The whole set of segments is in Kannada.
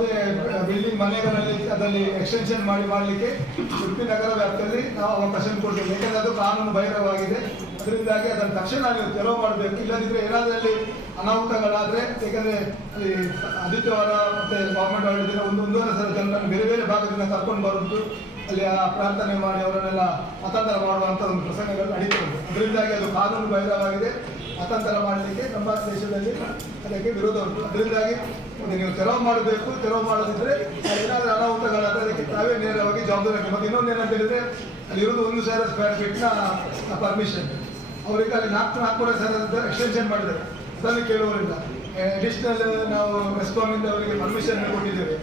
ಯಾವುದೇ ಬಿಲ್ಡಿಂಗ್ ಮನೆಗಳಲ್ಲಿ ಅದರಲ್ಲಿ ಎಕ್ಸ್ಟೆನ್ಷನ್ ಮಾಡಲಿಕ್ಕೆ ಉಡುಪಿ ನಗರ ವ್ಯಾಪ್ತಿಯಲ್ಲಿ ನಾವು ಅವಕಾಶ ಕೊಡ್ತೇವೆ. ಯಾಕೆಂದರೆ ಅದು ಕಾನೂನು ಬಾಹಿರವಾಗಿದೆ. ಅದರಿಂದಾಗಿ ಅದನ್ನು ತಕ್ಷಣ ನೀವು ತೆರವು ಮಾಡಬೇಕು. ಇಲ್ಲದಿದ್ದರೆ ಏನಾದರೂ ಅನಾಹುತಗಳಾದರೆ, ಏಕೆಂದರೆ ಅಲ್ಲಿ ಆದಿತ್ಯವಾರ ಮತ್ತು ಗೌರ್ಮೆಂಟ್ ಹಾಲಿಡೇ ಒಂದೂವರೆ ಸಲ ಜನರನ್ನು ಬೇರೆ ಬೇರೆ ಭಾಗದಿಂದ ಕರ್ಕೊಂಡು ಬರುವುದು, ಅಲ್ಲಿ ಆ ಪ್ರಾರ್ಥನೆ ಮಾಡಿ ಅವರನ್ನೆಲ್ಲ ಮತಾಂತರ ಮಾಡುವಂಥ ಒಂದು ಪ್ರಸಂಗಗಳು ನಡೀತಾ ಉಂಟು. ಅದರಿಂದಾಗಿ ಅದು ಕಾನೂನು ಬಾಹಿರವಾಗಿದೆ. ಮತಾಂತರ ಮಾಡಲಿಕ್ಕೆ ನಮ್ಮ ದೇಶದಲ್ಲಿ ಅದಕ್ಕೆ ವಿರೋಧ ಉಂಟು. ಅದರಿಂದಾಗಿ ನೀವು ತೆರವು ಮಾಡಬೇಕು. ತೆರವು ಮಾಡದಿದ್ದರೆ ಏನಾದರೂ ಅನಾಹುತಗಳಾದರೆ ಅದಕ್ಕೆ ತಾವೇ ನೇರವಾಗಿ ಜವಾಬ್ದಾರಿ. ಮತ್ತು ಇನ್ನೊಂದೇನಂತ ಹೇಳಿದರೆ ಅಲ್ಲಿ ಇರೋದು 1,000 ಸ್ಕ್ವೇರ್ ಫೀಟ್ನ ಪರ್ಮಿಷನ್. ಅವರಿಗೆ ಅಲ್ಲಿ 4,500 ಎಕ್ಸ್ಟೆನ್ಷನ್ ಮಾಡಿದ್ದಾರೆ. ಅದನ್ನು ಕೇಳುವವರಿಲ್ಲ. ಅಡಿಷನಲ್ ನಾವು ಮೆಸ್ಕಾಮಿಂದ ಅವರಿಗೆ ಪರ್ಮಿಷನ್ ಕೊಟ್ಟಿದ್ದೇವೆ.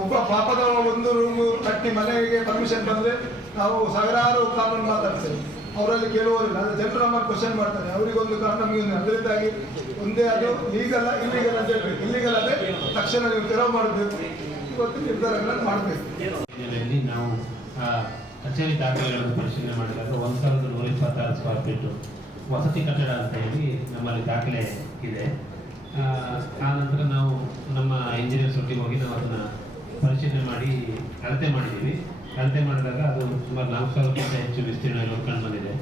ಒಬ್ಬ ಪಾಪದ ಒಂದು ರೂಮು ಕಟ್ಟಿ ಮನೆಗೆ ಪರ್ಮಿಷನ್ ಬಂದರೆ ನಾವು ಸಾವಿರಾರು ಕಾನೂನು ಮಾತಾಡ್ತೇವೆ. ಅವರಲ್ಲಿ ಕೇಳುವವರಿಲ್ಲ. ಅದು ಜನರು ನಮ್ಮನ್ನು ಕ್ವಶನ್ ಮಾಡ್ತಾರೆ. ಅವರಿಗೊಂದು ಕಾರಣ ನಮಗೊಂದು. ಅದರಿಂದಾಗಿ ಒಂದೇ ಅದು ಲೀಗಲ್ ಇಲ್ಲಿಗಲ್ ಅಂತ ಹೇಳ್ಬೇಕು. ಇಲ್ಲಿಗಲ್ ಆದರೆ ತಕ್ಷಣ ನೀವು ತೆರವು ಮಾಡಬೇಕು. ಇವತ್ತು ನಿರ್ಧಾರಗಳನ್ನು ಮಾಡಬೇಕು. ನಾವು ಕಚೇರಿ ದಾಖಲೆಗಳನ್ನು ಪರಿಶೀಲನೆ ಮಾಡಿದಾಗ 1,126 ಸ್ಕ್ವೇರ್ ಫೀಟು ವಸತಿ ಕಟ್ಟಡ ಅಂತ ಹೇಳಿ ನಮ್ಮಲ್ಲಿ ದಾಖಲೆ ಇದೆ. ಆ ನಂತರ ನಾವು ನಮ್ಮ ಇಂಜಿನಿಯರ್ಸ್ ಒಟ್ಟಿಗೆ ಹೋಗಿ ನಾವು ಅದನ್ನು ಪರಿಶೀಲನೆ ಮಾಡಿ ಅಳತೆ ಮಾಡಿದ್ದೀವಿ. ಅಳತೆ ಮಾಡಿದಾಗ ಅದು ಸುಮಾರು 4,000ಕ್ಕಿಂತ ಹೆಚ್ಚು ವಿಸ್ತೀರ್ಣ ಇರೋದು ಕಂಡು ಬಂದಿದೆ.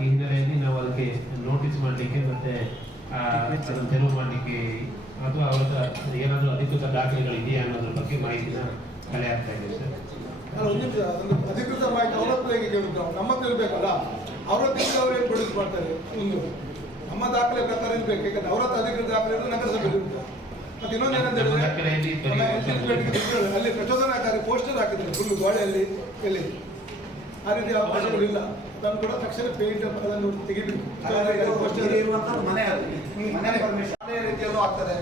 ಈ ಹಿನ್ನೆಲೆಯಲ್ಲಿ ನಾವು ಅದಕ್ಕೆ ನೋಟಿಸ್ ಮಾಡಲಿಕ್ಕೆ ಮತ್ತು ಅದನ್ನು ತೆರವು ಮಾಡಲಿಕ್ಕೆ ಅಥವಾ ಅವರ ಏನಾದರೂ ಅಧಿಕೃತ ದಾಖಲೆಗಳು ಇದೆಯಾ ಅನ್ನೋದ್ರ ಬಗ್ಗೆ ಮಾಹಿತಿನ ಕಲೆ ಆಗ್ತಾ ಇದೆ ಸರ್. ಒಂದು ಅಧಿಕೃತ ಮಾಹಿತಿ ಅವರ ಹತ್ರ ಹೇಗೆ ಕೇಳುದು? ನಮ್ಮ ಹತ್ರ ಇರಬೇಕಲ್ಲ. ಅವರ ಹತ್ರ ಅವ್ರು ಏನು ಪ್ರೊಡ್ಯೂಸ್ ಮಾಡ್ತಾರೆ? ಒಂದು ನಮ್ಮ ದಾಖಲೆ ಪ್ರಕಾರ ಇರಬೇಕು. ಯಾಕಂದ್ರೆ ಅವರ ಹತ್ರ ಅಧಿಕೃತ ದಾಖಲೆ ಇರೋದು ನಗರಸಭೆ ಇರುತ್ತೆ. ಮತ್ತು ಇನ್ನೊಂದು ಏನಂತ ಹೇಳಿದ್ರೆ ಅಲ್ಲಿ ಪ್ರಚೋದನಾಕಾರಿ ಪೋಸ್ಟರ್ ಹಾಕಿದ್ದಾರೆ ಫುಲ್ ಗೋಡೆಯಲ್ಲಿ. ಎಲ್ಲಿ ಆ ರೀತಿ ಅವಕಾಶಗಳಿಲ್ಲ. ಅದನ್ನು ಕೂಡ ತಕ್ಷಣ ಪೇಂಟ್ ಅದನ್ನು ತೆಗಿಬೇಕು. ಅದೇ ರೀತಿಯಲ್ಲೂ ಆಗ್ತದೆ.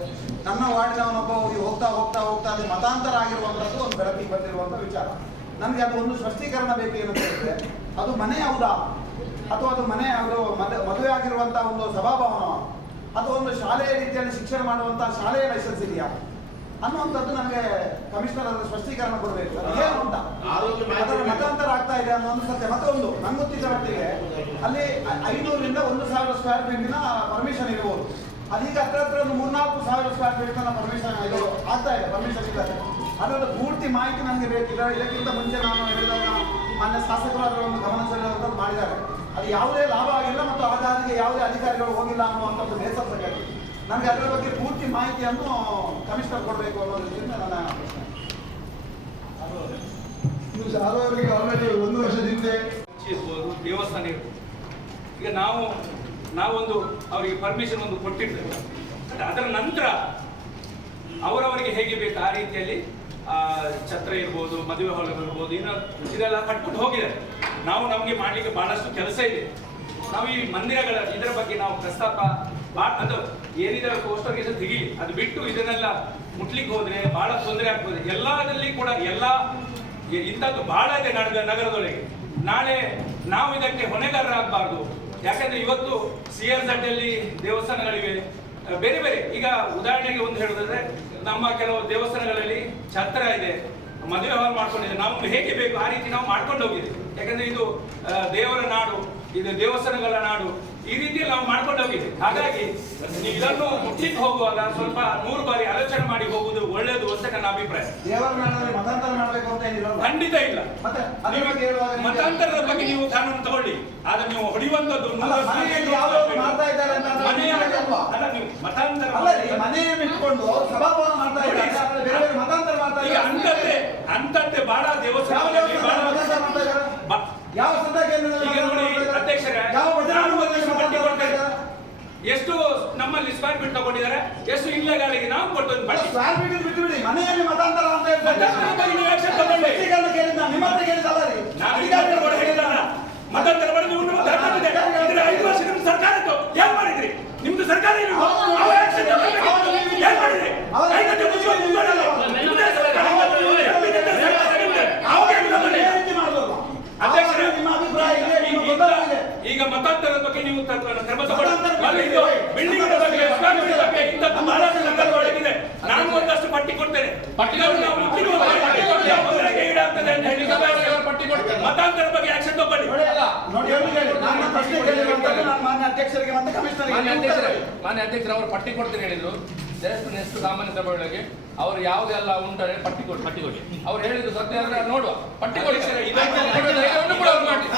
ನನ್ನ ವಾರ್ಡಿನವನೊಬ್ಬ ಹೋಗ್ತಾ ಹೋಗ್ತಾ ಹೋಗ್ತಾ ಅಲ್ಲಿ ಮತಾಂತರ ಆಗಿರುವಂಥದ್ದು ಒಂದು ಬೆಳಕಿಗೆ ಬಂದಿರುವಂಥ ವಿಚಾರ. ನನಗೆ ಅದು ಒಂದು ಸ್ಪಷ್ಟೀಕರಣ ಬೇಕು. ಏನು ಹೇಳಿದ್ರೆ ಅದು ಮನೆ ಹೌದಾ, ಅಥವಾ ಅದು ಮನೆ ಅದು ಮದುವೆ ಆಗಿರುವಂಥ ಒಂದು ಸಭಾಭವನ, ಅಥವಾ ಒಂದು ಶಾಲೆಯ ರೀತಿಯಲ್ಲಿ ಶಿಕ್ಷಣ ಮಾಡುವಂಥ ಶಾಲೆಯ ಲೈಸೆನ್ಸ್ ಇದೆಯಾ ಅನ್ನುವಂಥದ್ದು ನನಗೆ ಕಮಿಷನರ್ ಅದರ ಸ್ಪಷ್ಟೀಕರಣ ಕೊಡಬೇಕು. ಏನು ಅಂತ ಅದರ ಮತಾಂತರ ಆಗ್ತಾ ಇದೆ ಅನ್ನೋ ಒಂದು ಸತ್ಯ. ಮತ್ತೊಂದು ನಂಗೆ ಗೊತ್ತಿದ್ದ ಮಟ್ಟಿಗೆ ಅಲ್ಲಿ 500ರಿಂದ 1,000 ಸ್ಕ್ವೇರ್ ಫೀಟಿನ ಪರ್ಮಿಷನ್ ಇರ್ಬೋದು. ಅದೀಗ ಹತ್ರ ಒಂದು 3,000-4,000 ಸ್ಕ್ವೇರ್ ಫೀಟ್ನ ಪರ್ಮಿಷನ್ ಇದು ಆಗ್ತಾ ಇದೆ, ಪರ್ಮಿಷನ್ ಇದ್ದಾರೆ. ಅದರ ಪೂರ್ತಿ ಮಾಹಿತಿ ನನಗೆ ಬೇಕಿಲ್ಲ. ಇದಕ್ಕಿಂತ ಮುಂಚೆ ನಾನು ಹೇಳಿದಾಗ ಮಾನ್ಯ ಶಾಸಕರು ಅದರ ಒಂದು ಗಮನ ಸೆಳೆಯುವಂಥದ್ದು ಮಾಡಿದ್ದಾರೆ. ಅದು ಯಾವುದೇ ಲಾಭ ಆಗಿಲ್ಲ ಮತ್ತು ಆಧಾರಿಗೆ ಯಾವುದೇ ಅಧಿಕಾರಿಗಳು ಹೋಗಿಲ್ಲ ಅನ್ನುವಂಥದ್ದು ಬೇಸರ ಸಂಗತಿ. ನನಗೆ ಅದರ ಬಗ್ಗೆ ಪೂರ್ತಿ ಮಾಹಿತಿಯನ್ನು ಕಮಿಷನರ್ ಕೊಡಬೇಕು ಅನ್ನೋ ರೀತಿಯಿಂದ ನನ್ನ ಅವರಿಗೆ ಆಲ್ರೆಡಿ 1 ವರ್ಷದಿಂದ ಇರ್ಬೋದು, ದೇವಸ್ಥಾನ ಇರ್ಬೋದು. ಈಗ ನಾವೊಂದು ಅವರಿಗೆ ಪರ್ಮಿಷನ್ ಒಂದು ಕೊಟ್ಟಿರ್ತೇವೆ. ಅದರ ನಂತರ ಅವರವರಿಗೆ ಹೇಗೆ ಬೇಕು ಆ ರೀತಿಯಲ್ಲಿ ಛತ್ರ ಇರ್ಬೋದು, ಮದುವೆ ಹಾಲ್ ಇರ್ಬೋದು, ಇದೆಲ್ಲ ಕಟ್ಬಿಟ್ಟು ಹೋಗಿದ್ದಾರೆ. ನಮಗೆ ಮಾಡಲಿಕ್ಕೆ ಬಹಳಷ್ಟು ಕೆಲಸ ಇದೆ. ನಾವು ಈ ಮಂದಿರಗಳ ಇದರ ಬಗ್ಗೆ ನಾವು ಪ್ರಸ್ತಾಪ ಅದು ಏನಿದೆ ಪೋಸ್ಟರ್ ಗೆ ತೆಗೀಲಿ. ಅದು ಬಿಟ್ಟು ಇದನ್ನೆಲ್ಲ ಮುಟ್ಲಿಕ್ಕೆ ಹೋದ್ರೆ ಬಹಳ ತೊಂದರೆ ಆಗ್ತದೆ. ಎಲ್ಲದಲ್ಲಿ ಕೂಡ ಇಂಥದ್ದು ಬಹಳ ಇದೆ ನಗರದೊಳಗೆ. ನಾಳೆ ನಾವು ಇದಕ್ಕೆ ಹೊಣೆಗಾರರಾಗಬಾರ್ದು. ಯಾಕಂದ್ರೆ ಇವತ್ತು CRZ ಅಲ್ಲಿ ದೇವಸ್ಥಾನಗಳಿವೆ ಬೇರೆ ಬೇರೆ. ಈಗ ಉದಾಹರಣೆಗೆ ಒಂದು ಹೇಳೋದಾದ್ರೆ ನಮ್ಮ ಕೆಲವು ದೇವಸ್ಥಾನಗಳಲ್ಲಿ ಛತ್ರ ಇದೆ, ಮದುವೆ ಹಾಲ್ ಮಾಡ್ಕೊಂಡಿದೆ. ನಾವು ಹೇಗೆ ಬೇಕು ಆ ರೀತಿ ನಾವು ಮಾಡ್ಕೊಂಡು ಹೋಗಿದೆ. ಯಾಕಂದ್ರೆ ಇದು ದೇವರ ನಾಡು, ಇದು ದೇವಸ್ಥಾನಗಳ ನಾಡು. ಈ ರೀತಿಯಲ್ಲಿ ನಾವು ಮಾಡ್ಕೊಂಡು ಹೋಗಿದೆ. ಹಾಗಾಗಿ ನೀವು ಇದನ್ನು ಮುಟ್ಲಿಕ್ಕೆ ಹೋಗುವಾಗ ಸ್ವಲ್ಪ 100 ಬಾರಿ ಆಲೋಚನೆ ಮಾಡಿ ಹೋಗುವುದು ಒಳ್ಳೆಯದು ಅಂತ ನನ್ನ ಅಭಿಪ್ರಾಯ. ದೇವರ ನಾಡಲ್ಲಿ ಮತಾಂತರ ಮಾಡಬೇಕು ಅಂತ ಏನಿಲ್ಲ, ಖಂಡಿತ ಇಲ್ಲ. ಮತಾಂತರದ ಬಗ್ಗೆ ನೀವು ಕಾನೂನು ತಗೊಳ್ಳಿ. ಆದ್ರೆ ನೀವು ಹೊಡೆಯುವಂತದ್ದು ಮನೆಯನ್ನು ಇಟ್ಕೊಂಡು ಸಭಾಭವನ ಮಾಡ್ತಾ ಇದ್ದಾರೆ, ಬೇರೆ ಬೇರೆ ಮತಾಂತರ ಮಾಡ್ತಾ ಇದ್ದಾರೆ. ಅಂತದ್ದೇ ಬಹಳ ದೇವಸ್ಥಾನ ಯಾವ ಸಭಾ ಕೇಂದ್ರದಲ್ಲಿ ಈಗ ನೋಡಿ ಅಧ್ಯಕ್ಷರೇ, ಎಷ್ಟು ನಮ್ಮಲ್ಲಿ ಸ್ಕ್ವೇರ್ ಫೀಟ್ ತಗೊಂಡಿದ್ದಾರೆ, ಎಷ್ಟು ಇಲ್ಲಗಾಳಿಗೆ ನಾವು ಕೊಟ್ಟದ್ದು ಬಡ್ಡಿ. ಸ್ಕ್ವೇರ್ ಫೀಟ್ ಬಿಟ್ಟು ಬಿಡಿ, ಮನೆಯಲ್ಲಿ ಮತಾಂತರ ಅಂತ ಮತಾಂತರ ಮಾಡಿ 5 ವರ್ಷ ನಿಮ್ದು ಸರ್ಕಾರ ಇತ್ತು, ಏನ್ ಮಾಡಿದ್ರಿ? ನಿಮ್ದು ಸರ್ಕಾರ ಏನ್ ಮಾಡಿದ್ರಿ? ಈಗ ಮತಾಂತರದ ಬಗ್ಗೆ ನೀವು ಕ್ರಮ ಬಿಲ್ಡಿಂಗ್ ಬಗ್ಗೆ ಇಂಥದ್ದು ಬಹಳಷ್ಟು ನಗರದೊಳಗಿದೆ. ನಾನು ಒಂದಷ್ಟು ಪಟ್ಟಿ ಕೊಡ್ತೇನೆ. ಮತಾಂತರ ಬಗ್ಗೆ ಆಕ್ಷನ್ ತಗೊಳ್ಳಿ. ಮಾನ್ಯ ಅಧ್ಯಕ್ಷರಿಗೆ ಮತ್ತೆ ಕಮಿಷನರ್ ಮಾನ್ಯ ಅಧ್ಯಕ್ಷರು ಅವರು ಪಟ್ಟಿ ಕೊಡ್ತೇನೆ ಹೇಳಿದ್ರು. ನೆಕ್ಸ್ಟ್ ಸಾಮಾನ್ಯ ಸಭೆಯೊಳಗೆ ಅವರು ಯಾವುದೆಲ್ಲ ಉಂಟರೆ ಪಟ್ಟಿ ಕೊಡಿ ಅವ್ರು ಹೇಳಿದ್ದು ಸತ್ಯ ಅಂದ್ರೆ ನೋಡುವ ಪಟ್ಟಿ ಕೊಡಿ ಧೈರ್ಯವನ್ನು ಕೂಡ ಅವ್ರು ಮಾಡ್ಲಿ.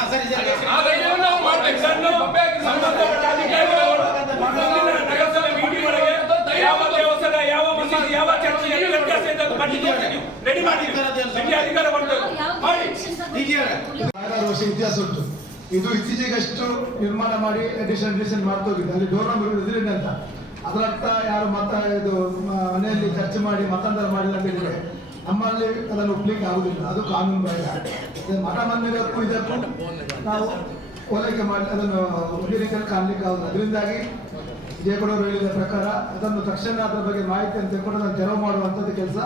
ಆ ಧೈರ್ಯವನ್ನು ಅವ್ರು ಮಾಡ್ಬೇಕು. ನಗರಸಭೆ ಮೀಟಿಂಗ್ ಒಳಗೆ ಯಾವ ದೇವಸ್ಥಾನ ಯಾವ ಮಸೀದಿ ಯಾವ ಚರ್ಚ್ ಏನು ವ್ಯತ್ಯಾಸ ಇದೆ ಅಂತ ಪಟ್ಟಿ ಕೊಡ್ತೀವಿ, ರೆಡಿ ಮಾಡಿ ನಿಮಗೆ ಅಧಿಕಾರ ಕೊಡ್ತೇವೆ ಮಾಡಿ. ಸಾವಿರಾರು ವರ್ಷ ಇತಿಹಾಸ ಉಂಟು. ಇದು ಇತ್ತೀಚೆಗಷ್ಟು ನಿರ್ಮಾಣ ಮಾಡಿ ಅಡಿಷನ್ ಮಾಡ್ತಾ ಹೋಗಿದೆ. ಅಲ್ಲಿ ಡೋರ್ ನಂಬರ್ ಇದ್ರಿಂದ ಅಂತ ಅದರರ್ಥ ಯಾರು ಇದು ಮನೆಯಲ್ಲಿ ಚರ್ಚೆ ಮಾಡಿ ಮತಾಂತರ ಮಾಡಿಲ್ಲ ಅಂತ ಹೇಳಿದ್ರೆ ನಮ್ಮಲ್ಲಿ ಅದನ್ನು ಒಪ್ಲಿಕ್ಕೆ ಆಗುದಿಲ್ಲ. ಅದು ಕಾನೂನು ಬಾಹಿರ. ಮಠ ಮಂದಿರಕ್ಕೂ ಇದಕ್ಕೂ ನಾವು ಹೋಲಿಕೆ ಮಾಡಿ ಅದನ್ನು ಒಂದೇ ರೀತಿಯಲ್ಲಿ ಕಾಣಲಿಕ್ಕೆ ಆಗುದು. ಅದರಿಂದಾಗಿ ವಿಜಯಗೌಡರು ಹೇಳಿದ ಪ್ರಕಾರ ಅದನ್ನು ತಕ್ಷಣ ಅದರ ಬಗ್ಗೆ ಮಾಹಿತಿ ಅಂತ ತೆಗೆದುಕೊಂಡು ಅದನ್ನು ತೆರವು ಮಾಡುವಂಥದ್ದು ಕೆಲಸ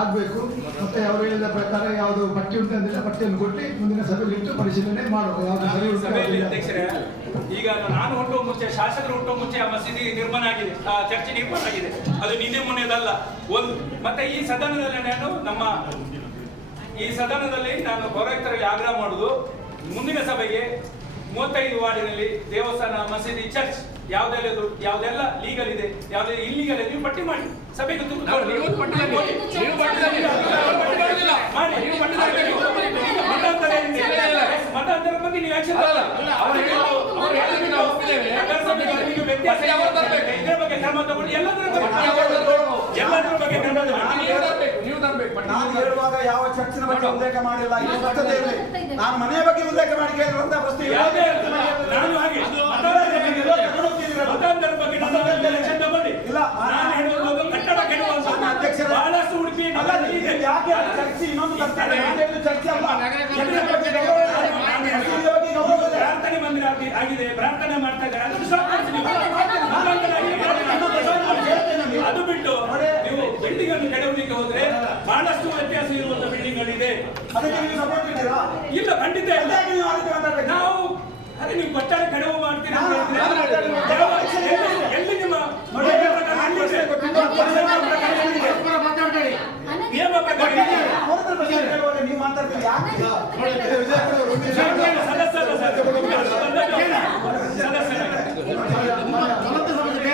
ಆಗಬೇಕು. ಮತ್ತೆ ಅವರು ಹೇಳಿದ ಪ್ರಕಾರ ಯಾವುದು ಪಟ್ಟಿ ಉಂಟಂದಿಲ್ಲ ಪಟ್ಟಿಯನ್ನು ಕೊಟ್ಟು ಮುಂದಿನ ಸಭೆಯಲ್ಲಿ ಇಟ್ಟು ಪರಿಶೀಲನೆ ಮಾಡುವ ಯಾವುದು ಸರಿ ಉಂಟು. ಸಭೆಯಲ್ಲಿ ಅಧ್ಯಕ್ಷರೇ, ಈಗ ನಾನು ಹುಟ್ಟುವ ಮುಂಚೆ ಶಾಸಕರು ಹುಟ್ಟುವ ಮುಂಚೆ ಆ ಮಸೀದಿ ನಿರ್ಮಾಣ ಆಗಿದೆ, ಆ ಚರ್ಚೆ ನಿರ್ಮಾಣ ಆಗಿದೆ. ಅದು ನಿನ್ನೆ ಮೊನ್ನೆದಲ್ಲ. ಒಂದು ಮತ್ತೆ ಈ ಸದನದಲ್ಲಿ ನಾನು ಪೌರಾಯುಕ್ತರಲ್ಲಿ ಆಗ್ರಹ ಮಾಡುದು, ಮುಂದಿನ ಸಭೆಗೆ 35 ವಾರ್ಡಿನಲ್ಲಿ ದೇವಸ್ಥಾನ ಮಸೀದಿ ಚರ್ಚ್ ಯಾವ್ದೆಲ್ಲ ಲೀಗಲ್ ಇದೆ ಯಾವ್ದು ಇಲ್ಲಿಗಲ್ ಇದೆ ನೀವು ಪಟ್ಟಿ ಮಾಡಿ ಸಭೆಗೆ ಮತಾಂತರ ಬಗ್ಗೆ ನೀವು ಆಕ್ಷನ್ ಇದ್ರ ಬಗ್ಗೆ ಕ್ರಮ ತಗೊಂಡು ಎಲ್ಲದರ ಬಗ್ಗೆ ಕ್ರಮ ನಾನು ಹೇಳುವಾಗ ಯಾವ ಚರ್ಚಿನ ಬಗ್ಗೆ ಉಲ್ಲೇಖ ಮಾಡಿಲ್ಲ. ಇದು ಸ್ಪಷ್ಟತೆ ಇರಲಿ. ನಾನು ಮನೆಯ ಬಗ್ಗೆ ಉಲ್ಲೇಖ ಮಾಡಿ ಕೇಳಿರುವಂತಹ ಪ್ರಶ್ನೆ ನಾನು ಹಾಗೆ ಮತಾಂತರ ಬಗ್ಗೆ ಇಲ್ಲ. ನಾನು ಹೇಳುವುದು ಕಟ್ಟಡ ಕೆಡುವಂತ ಅಧ್ಯಕ್ಷರ ಬಹಳಷ್ಟು ಉಡುಪಿ ಯಾಕೆ ಚರ್ಚೆ ಇನ್ನೊಂದು ತರ್ತಾರೆ. ಚರ್ಚೆ ಅಲ್ಲ, ಪ್ರಾರ್ಥನೆ ಮಂದಿರ ಆಗಿದೆ, ಪ್ರಾರ್ಥನೆ ಮಾಡ್ತಾ ಇದ್ದಾರೆ. ಅದು ಬಿಟ್ಟು ನೀವು ಬಿಲ್ಡಿಂಗ್ ಅನ್ನು ಕೆಡವಲಿಕ್ಕೆ ಹೋದ್ರೆ ಬಹಳಷ್ಟು ವ್ಯತ್ಯಾಸ ಇರುವಂತ ಬಿಲ್ಡಿಂಗ್ ಗಳಿದೆ. ಅದಕ್ಕೆ ನೀವು ಸಪೋರ್ಟ್ ಇದ್ದೀರಾ? ಇಲ್ಲ, ಖಂಡಿತ ಇಲ್ಲ. ನಾವು ಅದೇ ನೀವು ಕಟ್ಟಡ ಕೆಡವು ಮಾಡ್ತೀರಿ ಅಂತ ಹೇಳಿದ್ರೆ ಎಲ್ಲಿ ನಿಮ್ಮ ನಿಯಮ ಪ್ರಕಾರ ನೀವು ಮಾತಾಡ್ತೀರಿ ಯಾಕೆ